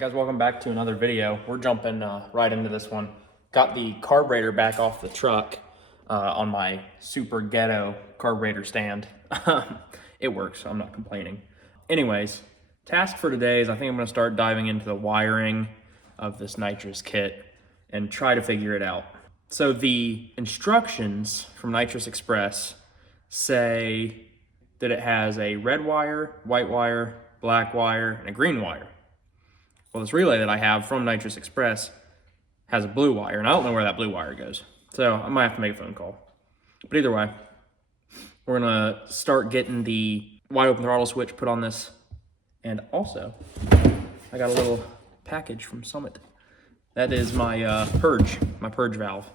Alright guys, welcome back to another video. We're jumping right into this one. Got the carburetor back off the truck on my super ghetto carburetor stand. It works, so I'm not complaining. Anyways, task for today is I think I'm going to start diving into the wiring of this Nitrous kit and try to figure it out. So the instructions from Nitrous Express say that it has a red wire, white wire, black wire, and a green wire. Well, this relay that I have from Nitrous Express has a blue wire, and I don't know where that blue wire goes. So I might have to make a phone call. But either way, we're gonna start getting the wide open throttle switch put on this. And also, I got a little package from Summit. That is my Purge valve.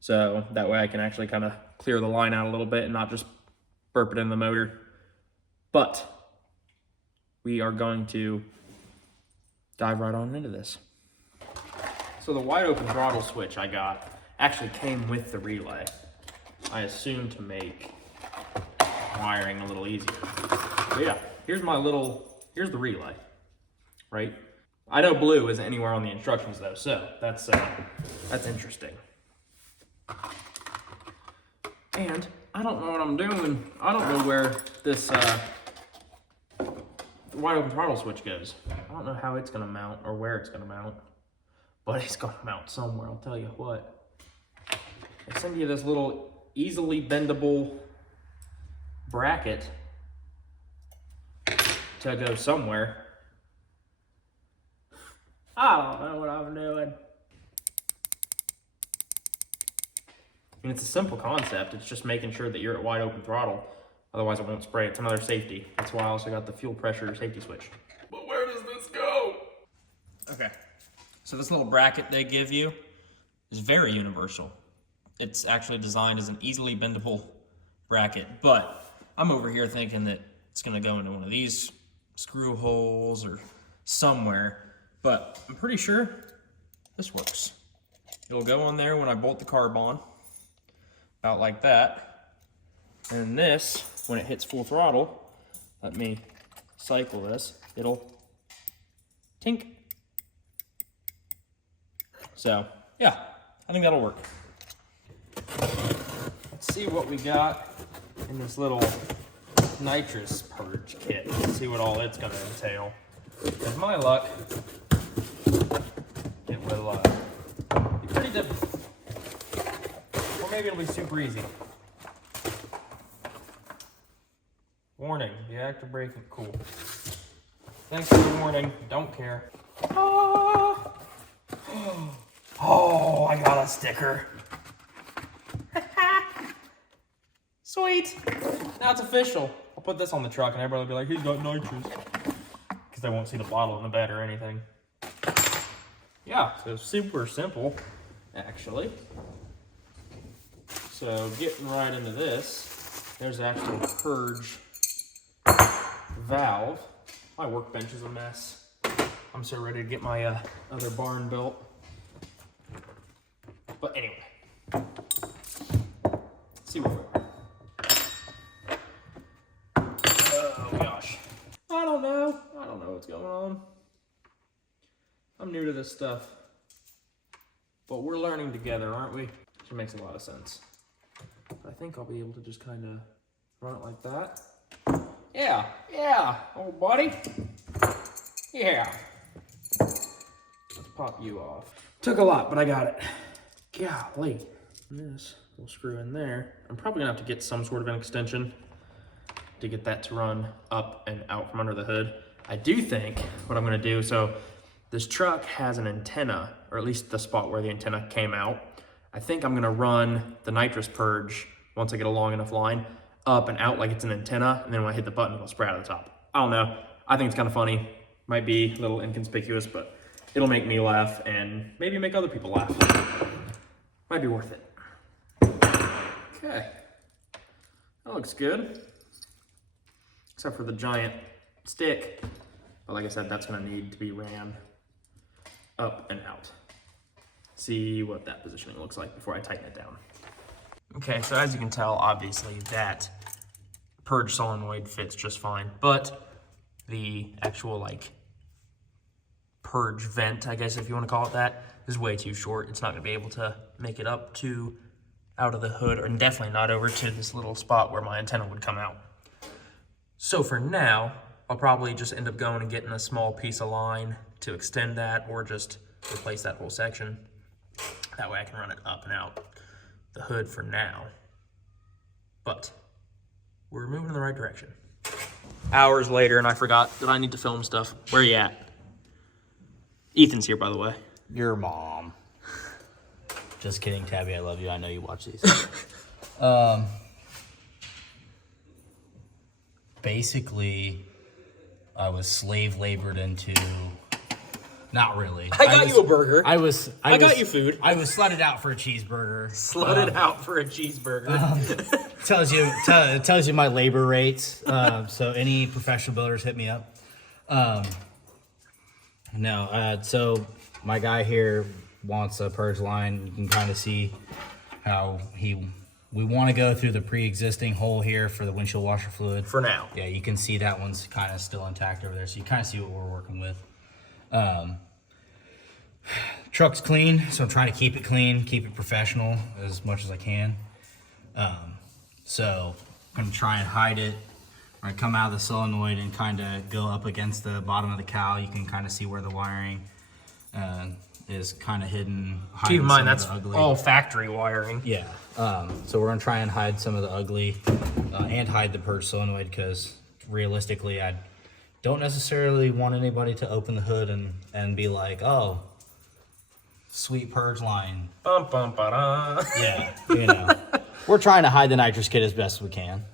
So that way I can actually kind of clear the line out a little bit and not just burp it in the motor. But we are going to dive right on into this. So the wide open throttle switch I got actually came with the relay. I assumed to make wiring a little easier. But yeah, here's the relay, right? I know blue isn't anywhere on the instructions though, so that's interesting. And I don't know what I'm doing. I don't know where this wide open throttle switch goes. I don't know how it's gonna mount or where it's gonna mount, but it's gonna mount somewhere, I'll tell you what. They send you this little easily bendable bracket to go somewhere. I don't know what I'm doing. I mean, it's a simple concept. It's just making sure that you're at wide open throttle. Otherwise it won't spray. It's another safety. That's why I also got the fuel pressure safety switch. But where does this go? Okay, so this little bracket they give you is very universal. It's actually designed as an easily bendable bracket, but I'm over here thinking that it's gonna go into one of these screw holes or somewhere, but I'm pretty sure this works. It'll go on there when I bolt the carb on, about like that. And this, when it hits full throttle, let me cycle this, it'll tink. So, yeah, I think that'll work. Let's see what we got in this little Nitrous Purge kit. Let's see what all it's gonna entail. With my luck, it will be pretty difficult. Or maybe it'll be super easy. Warning, the active braking, cool. Thanks for the warning, don't care. Oh, oh, I got a sticker. Sweet, now it's official. I'll put this on the truck and everybody will be like, he's got Nitrous. Because they won't see the bottle in the bed or anything. Yeah, so super simple, actually. So getting right into this, there's the actual Purge valve. My workbench is a mess. I'm so ready to get my other barn built. But anyway, let's see where we are. Oh gosh. I don't know what's going on. I'm new to this stuff. But we're learning together, aren't we? Which makes a lot of sense. I think I'll be able to just kind of run it like that. Yeah, old buddy. Yeah. Let's pop you off. Took a lot, but I got it. Golly. This will screw in there. I'm probably gonna have to get some sort of an extension to get that to run up and out from under the hood. I do think what I'm gonna do, so this truck has an antenna, or at least the spot where the antenna came out. I think I'm gonna run the Nitrous Purge, once I get a long enough line, up and out like it's an antenna, and then when I hit the button, it'll spray out of the top. I don't know. I think it's kind of funny. Might be a little inconspicuous, but it'll make me laugh and maybe make other people laugh. Might be worth it. Okay. That looks good. Except for the giant stick. But like I said, that's gonna need to be ran up and out. See what that positioning looks like before I tighten it down. Okay, so as you can tell, obviously that Purge solenoid fits just fine, but the actual like purge vent, I guess if you want to call it that, is way too short. It's not going to be able to make it up to out of the hood, and definitely not over to this little spot where my antenna would come out. So for now, I'll probably just end up going and getting a small piece of line to extend that, or just replace that whole section. That way I can run it up and out the hood for now. But we're moving in the right direction. Hours later, and I forgot that I need to film stuff. Where are you at? Ethan's here, by the way. Your mom. Just kidding, Tabby. I love you. I know you watch these. Basically, I was slave labored into. Not really. I got you a burger. I got you food. I was slutted out for a cheeseburger. Slutted out for a cheeseburger. Tells you my labor rates. So any professional builders hit me up. So my guy here wants a purge line. You can kind of see how we want to go through the pre-existing hole here for the windshield washer fluid. For now. Yeah, you can see that one's kind of still intact over there. So you kind of see what we're working with. Truck's clean, so I'm trying to keep it clean, keep it professional as much as I can. So I'm gonna try and hide it. When I come out of the solenoid and kind of go up against the bottom of the cowl, you can kind of see where the wiring is kind of hidden. Keep in mind that's all factory wiring. Yeah. So we're gonna try and hide some of the ugly and hide the purge solenoid, because realistically, I don't necessarily want anybody to open the hood and be like, oh, sweet purge line. Bum, bum, ba-da. Yeah, you know. We're trying to hide the nitrous kit as best we can.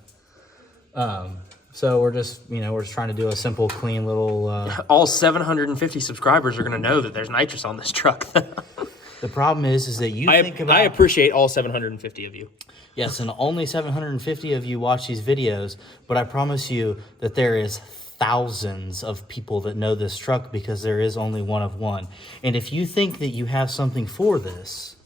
So we're just trying to do a simple, clean little... All 750 subscribers are going to know that there's nitrous on this truck. The problem is that you think about... I appreciate all 750 of you. Yes, and only 750 of you watch these videos, but I promise you that there is thousands of people that know this truck, because there is only one of one. And if you think that you have something for this,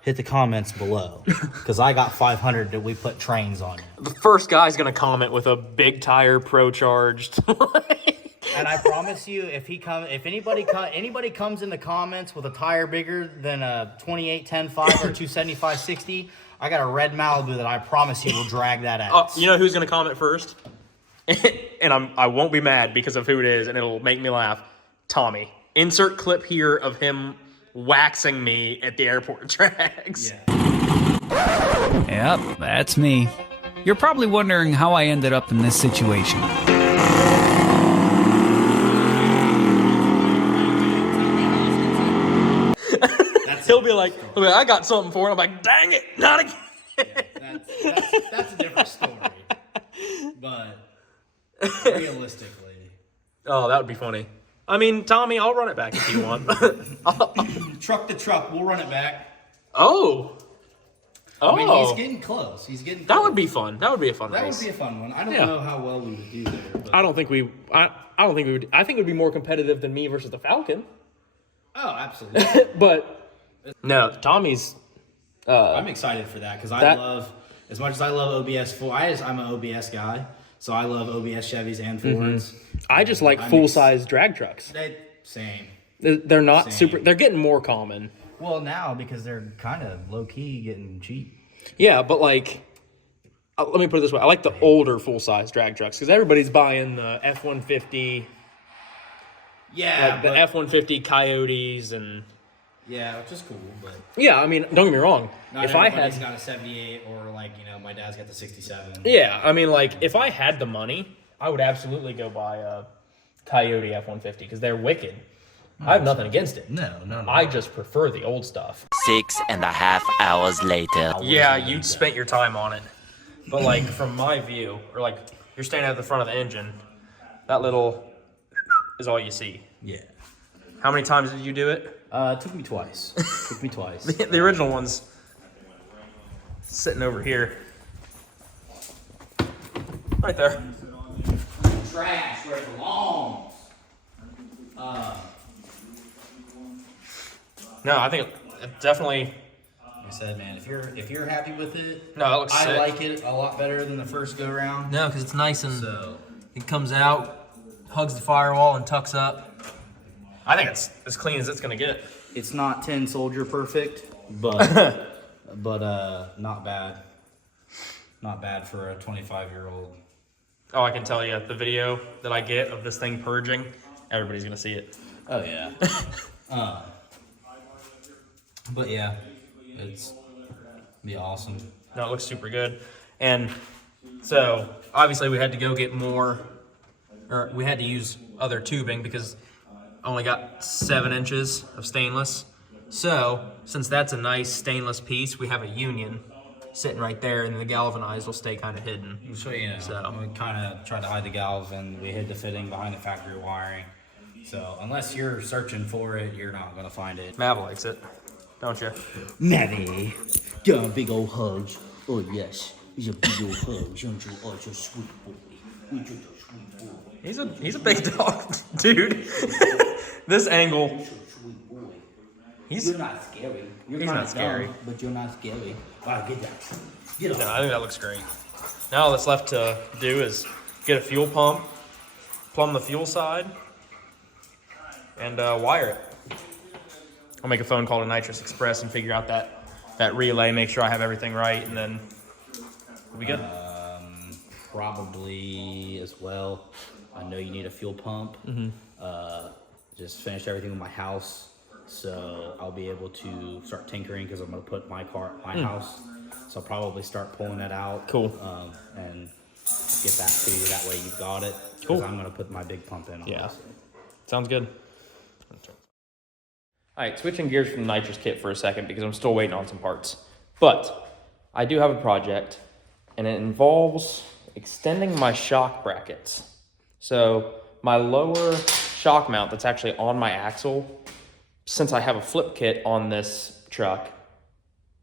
hit the comments below, because I got 500 that we put trains on it. The first guy's gonna comment with a big tire pro charged. And I promise you, if anybody comes in the comments with a tire bigger than a 2810.5 or 275/60, I got a red Malibu that I promise you will drag that out. You know who's gonna comment first? And I won't be mad because of who it is, and it'll make me laugh. Tommy. Insert clip here of him waxing me at the airport tracks. Yeah. Yep, that's me. You're probably wondering how I ended up in this situation. He'll be like, I got something for it. I'm like, dang it, not again. Yeah, that's a different story. But realistically. Oh, that would be funny. I mean, Tommy, I'll run it back if you want. Truck to truck, we'll run it back. Oh. I mean, he's getting close. That would be fun. That would be a fun race. That would be a fun one. I don't know how well we would do there. But... I don't think we would. I think it would be more competitive than me versus the Falcon. Oh, absolutely. But no, Tommy's. I'm excited for that, because I love, as much as I love OBS I'm an OBS guy, so I love OBS Chevys and Fords. I just like full-size drag trucks. Same. They're not super. They're getting more common. Well, now, because they're kind of low-key getting cheap. Yeah, but like, let me put it this way: I like the older full-size drag trucks, because everybody's buying the F-150. Yeah, like the F-150 Coyotes and. Yeah, which is cool, but... Yeah, I mean, don't get me wrong. If I had... got a 78, or, my dad's got the 67. Yeah, I mean, if I had the money, I would absolutely go buy a Coyote F-150, because they're wicked. I have nothing against it. No. I just prefer the old stuff. 6.5 hours later. Yeah, you'd spent your time on it. But, from my view, or, you're standing at the front of the engine, that little is all you see. Yeah. How many times did you do it? It took me twice. The original one's sitting over here. Right there. Trash where it belongs. No, I think it definitely... Like I said, man, if you're happy with it... No, it looks sick. I like it a lot better than the first go-round. No, because it's nice and it comes out, hugs the firewall, and tucks up. I think it's as clean as it's gonna get. It's not 10 soldier perfect, but not bad. Not bad for a 25-year-old. Oh, I can tell you, the video that I get of this thing purging, everybody's gonna see it. Oh yeah. But yeah, it's be awesome. No, it looks super good. And so obviously we had to go get more, or we had to use other tubing because I only got 7 inches of stainless. So since that's a nice stainless piece, we have a union sitting right there, and the galvanized will stay kind of hidden. So, you know, we kind of tried to hide the galv, and we hid the fitting behind the factory wiring. So unless you're searching for it, you're not going to find it. Mav likes it, don't you? Maddie, give a big old hug. Oh yes, it's a big old hug. You're a sweet boy. You're a sweet boy. He's a big dog, dude. This angle. You're not scary. He's not scary. dumb, but you're not scary. All right, get that. Get No, up. I think that looks great. Now all that's left to do is get a fuel pump, plumb the fuel side, and wire it. I'll make a phone call to Nitrous Express and figure out that relay, make sure I have everything right, and then we'll be good. Probably as well. I know you need a fuel pump. Just finished everything with my house, so I'll be able to start tinkering because I'm going to put my house. So I'll probably start pulling it out. Cool. And get that to you. That way you've got it. Cool. Because I'm going to put my big pump in. Yeah. Obviously. Sounds good. All right, switching gears from the nitrous kit for a second because I'm still waiting on some parts. But I do have a project, and it involves extending my shock brackets. So my lower shock mount that's actually on my axle, since I have a flip kit on this truck,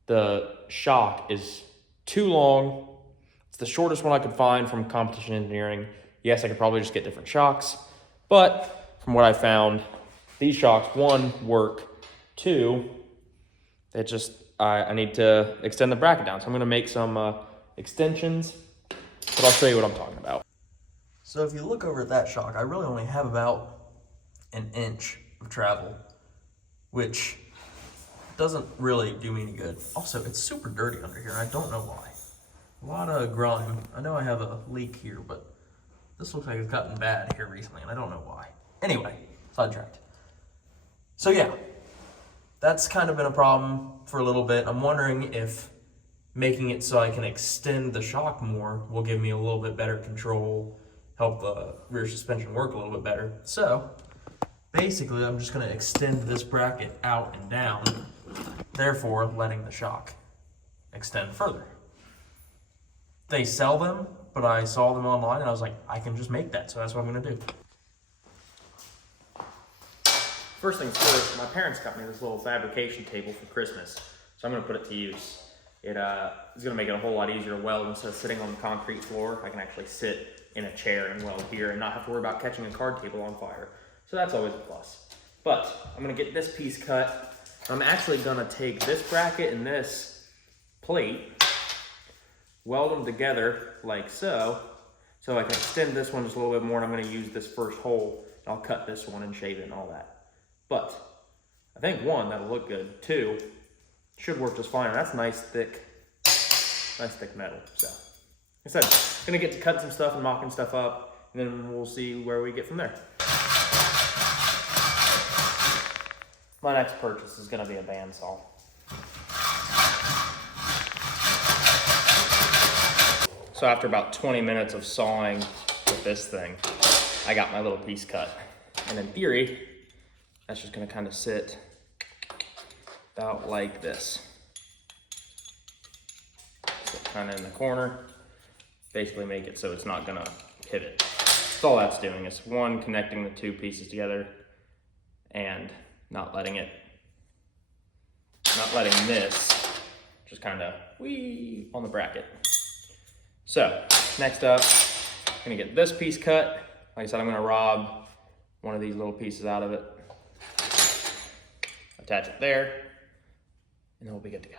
the shock is too long. It's the shortest one I could find from Competition Engineering. Yes, I could probably just get different shocks, but from what I found, these shocks, 1, work, 2, it just, I need to extend the bracket down. So I'm gonna make some extensions, but I'll show you what I'm talking about. So if you look over at that shock, I really only have about an inch of travel, which doesn't really do me any good. Also, it's super dirty under here. I don't know why. A lot of grime. I know I have a leak here, but this looks like it's gotten bad here recently, and I don't know why. Anyway, sidetracked. So yeah, that's kind of been a problem for a little bit. I'm wondering if making it so I can extend the shock more will give me a little bit better control, help the rear suspension work a little bit better. So basically, I'm just gonna extend this bracket out and down, therefore letting the shock extend further. They sell them, but I saw them online and I was like, I can just make that, so that's what I'm gonna do. First things first, my parents got me this little fabrication table for Christmas, so I'm gonna put it to use. It is gonna make it a whole lot easier to weld. Instead of sitting on the concrete floor, I can actually sit in a chair and weld here and not have to worry about catching a card table on fire. So that's always a plus. But I'm gonna get this piece cut. I'm actually gonna take this bracket and this plate, weld them together like so, so I can extend this one just a little bit more, and I'm gonna use this first hole, and I'll cut this one and shave it and all that. But I think 1, that'll look good. 2, should work just fine. And that's nice thick metal. So, like I said, gonna get to cutting some stuff and mocking stuff up, and then we'll see where we get from there. My next purchase is gonna be a bandsaw. So after about 20 minutes of sawing with this thing, I got my little piece cut. And in theory, that's just gonna kind of sit about like this. So kind of in the corner, basically make it so it's not gonna pivot. That's all that's doing is 1, connecting the 2 pieces together and not letting this just kind of whee on the bracket. So next up, I'm gonna get this piece cut. Like I said, I'm gonna rob one of these little pieces out of it, attach it there, and then we'll be good to go.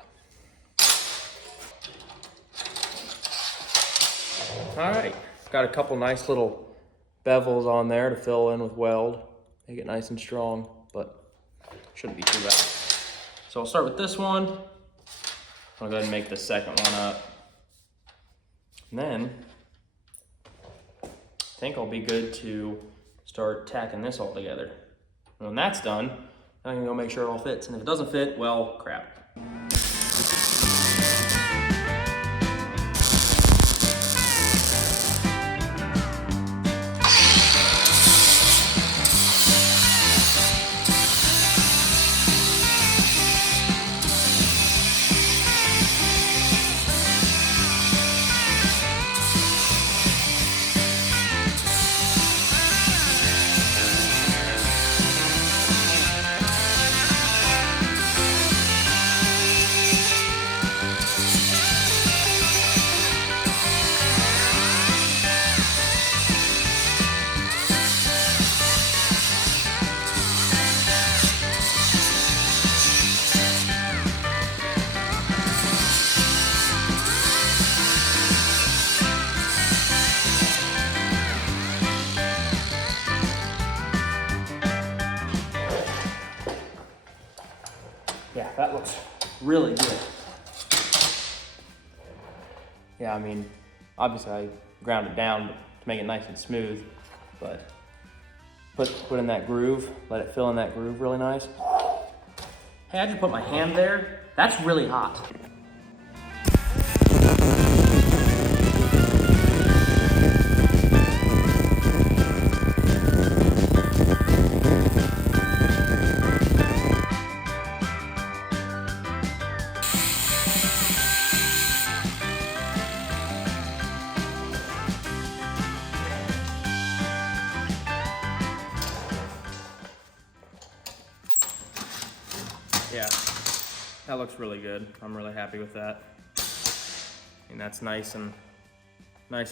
All right, got a couple nice little bevels on there to fill in with weld. make it nice and strong, but shouldn't be too bad. So I'll start with this one. I'll go ahead and make the second one up. And then I think I'll be good to start tacking this all together. And when that's done, I'm gonna go make sure it all fits. And if it doesn't fit, well, crap. Yeah, that looks really good. Yeah, I mean, obviously I ground it down to make it nice and smooth, but put in that groove, let it fill in that groove really nice. Hey, I just put my hand there. That's really hot. Yeah, that looks really good. I'm really happy with that. And that's nice and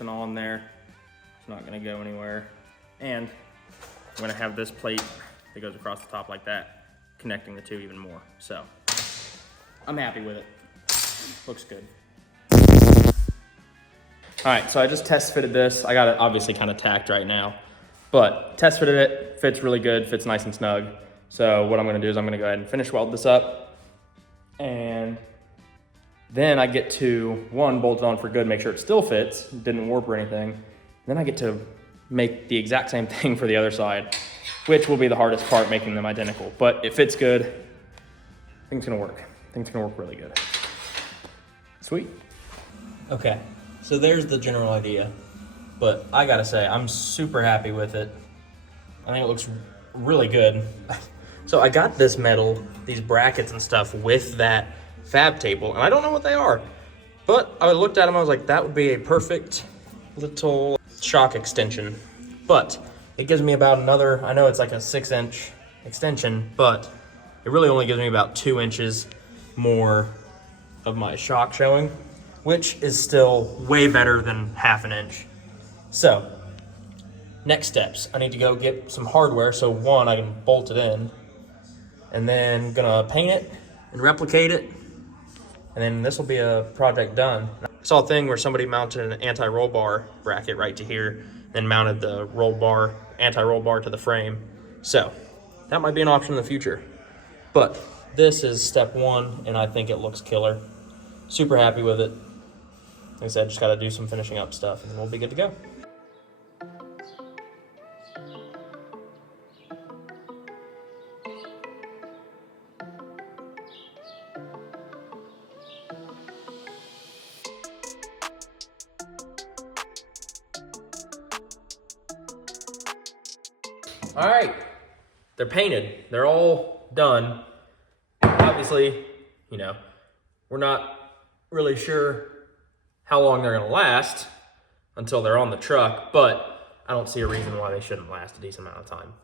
on there. It's not gonna go anywhere. And I'm gonna have this plate that goes across the top like that, connecting the two even more. So I'm happy with it. Looks good. All right, so I just test fitted this. I got it obviously kind of tacked right now, but test fitted it, fits really good, fits nice and snug. So what I'm gonna do is I'm gonna go ahead and finish weld this up, and then I get to, one, bolt it on for good, make sure it still fits, didn't warp or anything. Then I get to make the exact same thing for the other side, which will be the hardest part, making them identical. But it fits good. I think it's gonna work. I think it's gonna work really good. Sweet. Okay, so there's the general idea. But I gotta say, I'm super happy with it. I think it looks really good. So I got this metal, these brackets and stuff with that fab table, and I don't know what they are. But I looked at them, I was like, that would be a perfect little shock extension. But it gives me about another, I know it's like a 6-inch extension, but it really only gives me about 2 inches more of my shock showing, which is still way better than 1/2 inch. So, next steps, I need to go get some hardware, so one, I can bolt it in, and then gonna paint it and replicate it, and then this will be a project done. I saw a thing where somebody mounted an anti-roll bar bracket right to here, then mounted the anti-roll bar to the frame. So, that might be an option in the future. But this is step one, and I think it looks killer. Super happy with it. Like I said, just gotta do some finishing up stuff, and then we'll be good to go. All right, they're painted. They're all done. Obviously, you know, we're not really sure how long they're gonna last until they're on the truck, but I don't see a reason why they shouldn't last a decent amount of time.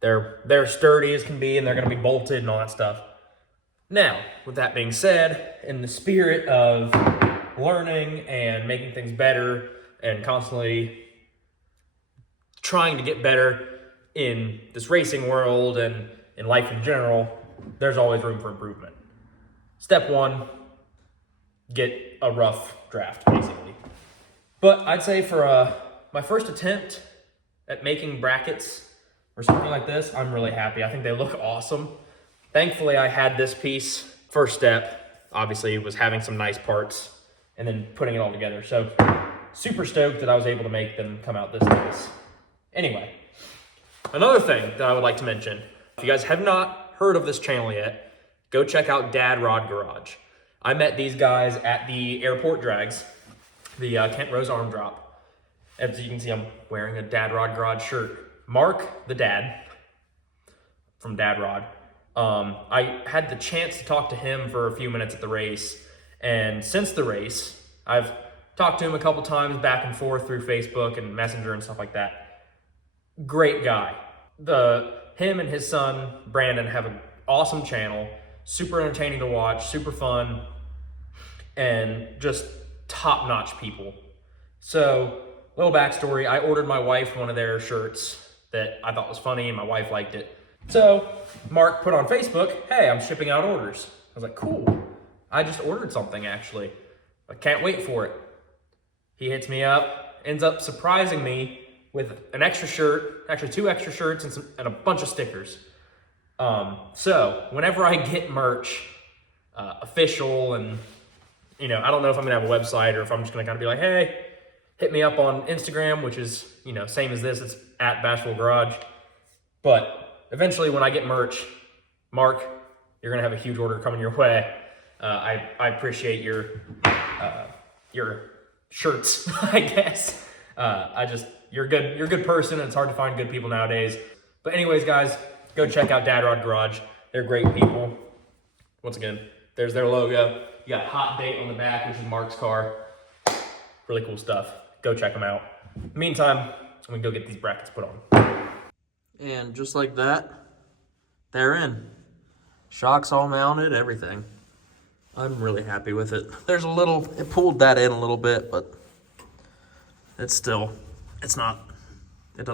They're sturdy as can be, and they're gonna be bolted and all that stuff. Now, with that being said, in the spirit of learning and making things better and constantly trying to get better in this racing world and in life in general, there's always room for improvement. Step one, get a rough draft, basically. But I'd say for my first attempt at making brackets or something like this, I'm really happy. I think they look awesome. Thankfully, I had this piece. First step, obviously, was having some nice parts and then putting it all together. So super stoked that I was able to make them come out this nice. Anyway, another thing that I would like to mention, if you guys have not heard of this channel yet, go check out Dad Rod Garage. I met these guys at the airport drags, the Kent Rose arm drop. As you can see, I'm wearing a Dad Rod Garage shirt. Mark, the dad, from Dad Rod, I had the chance to talk to him for a few minutes at the race. And since the race, I've talked to him a couple times back and forth through Facebook and Messenger and stuff like that. Great guy. Him and his son, Brandon, have an awesome channel. Super entertaining to watch, super fun, and just top-notch people. So, little backstory, I ordered my wife one of their shirts that I thought was funny and my wife liked it. So Mark put on Facebook, hey, I'm shipping out orders. I was like, cool. I just ordered something actually. I can't wait for it. He hits me up, ends up surprising me with an extra shirt, actually 2 extra shirts and a bunch of stickers. So whenever I get merch, official and, I don't know if I'm gonna have a website or if I'm just gonna kind of be like, hey, hit me up on Instagram, which is, same as this, it's at Bashful Garage. But eventually when I get merch, Mark, you're gonna have a huge order coming your way. I appreciate your shirts, I guess. You're a good person, and it's hard to find good people nowadays. But anyways, guys, go check out Dad Rod Garage. They're great people. Once again, there's their logo. You got Hot Date on the back, which is Mark's car. Really cool stuff. Go check them out. Meantime, I'm gonna go get these brackets put on. And just like that, they're in. Shocks all mounted, everything. I'm really happy with it. There's it pulled that in a little bit, but it doesn't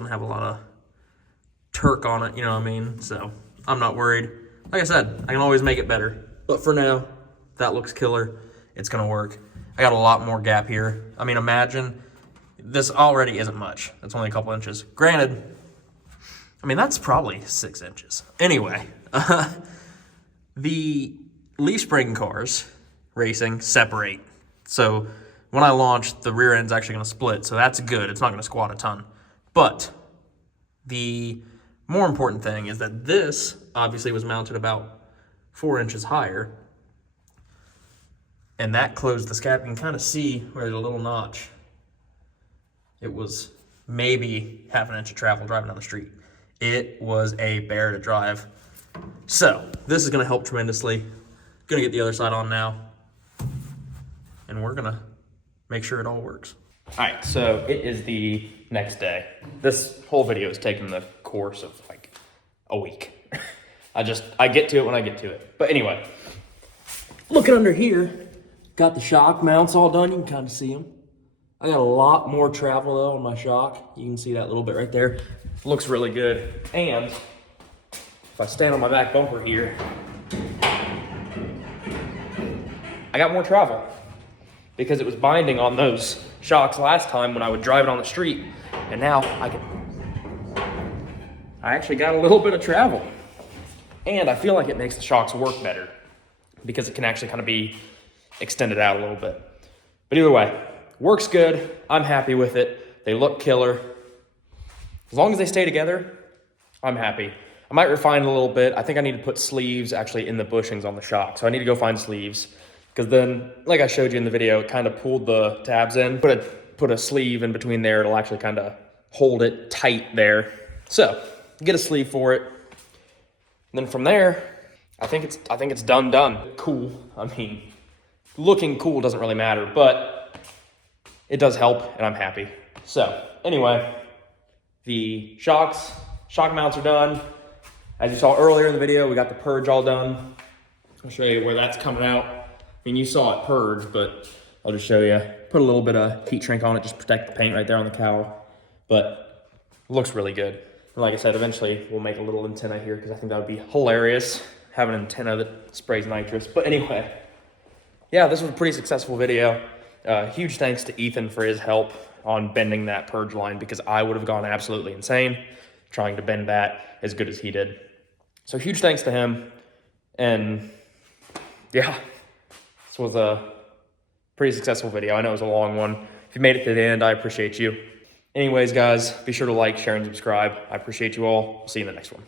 have a lot of Turk on it, you know what I mean? So I'm not worried. Like I said, I can always make it better. But for now, that looks killer. It's gonna work. I got a lot more gap here. I mean, imagine, this already isn't much. It's only a couple inches. Granted, I mean, that's probably 6 inches. Anyway, the leaf spring cars racing separate. So when I launch, the rear end's actually gonna split. So that's good. It's not gonna squat a ton. But the more important thing is that this obviously was mounted about 4 inches higher. And that closed the scap. You can kind of see where there's a little notch. It was maybe half an inch of travel driving down the street. It was a bear to drive. So this is gonna help tremendously. Gonna get the other side on now. And we're gonna make sure it all works. All right, so it is the next day. This whole video is taking the course of like a week. I get to it when I get to it. But anyway, looking under here, got the shock mounts all done. You can kind of see them. I got a lot more travel though on my shock. You can see that little bit right there. Looks really good. And if I stand on my back bumper here, I got more travel because it was binding on those shocks last time when I would drive it on the street. And now I actually got a little bit of travel. And I feel like it makes the shocks work better because it can actually kind of be extended out a little bit. But either way, works good. I'm happy with it. They look killer. As long as they stay together, I'm happy. I might refine it a little bit. I think I need to put sleeves actually in the bushings on the shock. So I need to go find sleeves because then, like I showed you in the video, it kind of pulled the tabs in. Put a sleeve in between there. It'll actually kind of hold it tight there. So get a sleeve for it. And then from there, I think it's done. Cool. I mean, looking cool doesn't really matter, but it does help, and I'm happy. So anyway, the shock mounts are done. As you saw earlier in the video, we got the Purge all done. I'll show you where that's coming out. I mean, you saw it Purge, but I'll just show you. Put a little bit of heat shrink on it, just protect the paint right there on the cowl. But it looks really good. And like I said, eventually we'll make a little antenna here because I think that would be hilarious, have an antenna that sprays nitrous. But anyway, yeah, this was a pretty successful video. Huge thanks to Ethan for his help on bending that Purge line because I would have gone absolutely insane. trying to bend that as good as he did. So huge thanks to him. And yeah, this was a pretty successful video. I know it was a long one. If you made it to the end, I appreciate you. Anyways, guys, be sure to like, share, and subscribe. I appreciate you all. See you in the next one.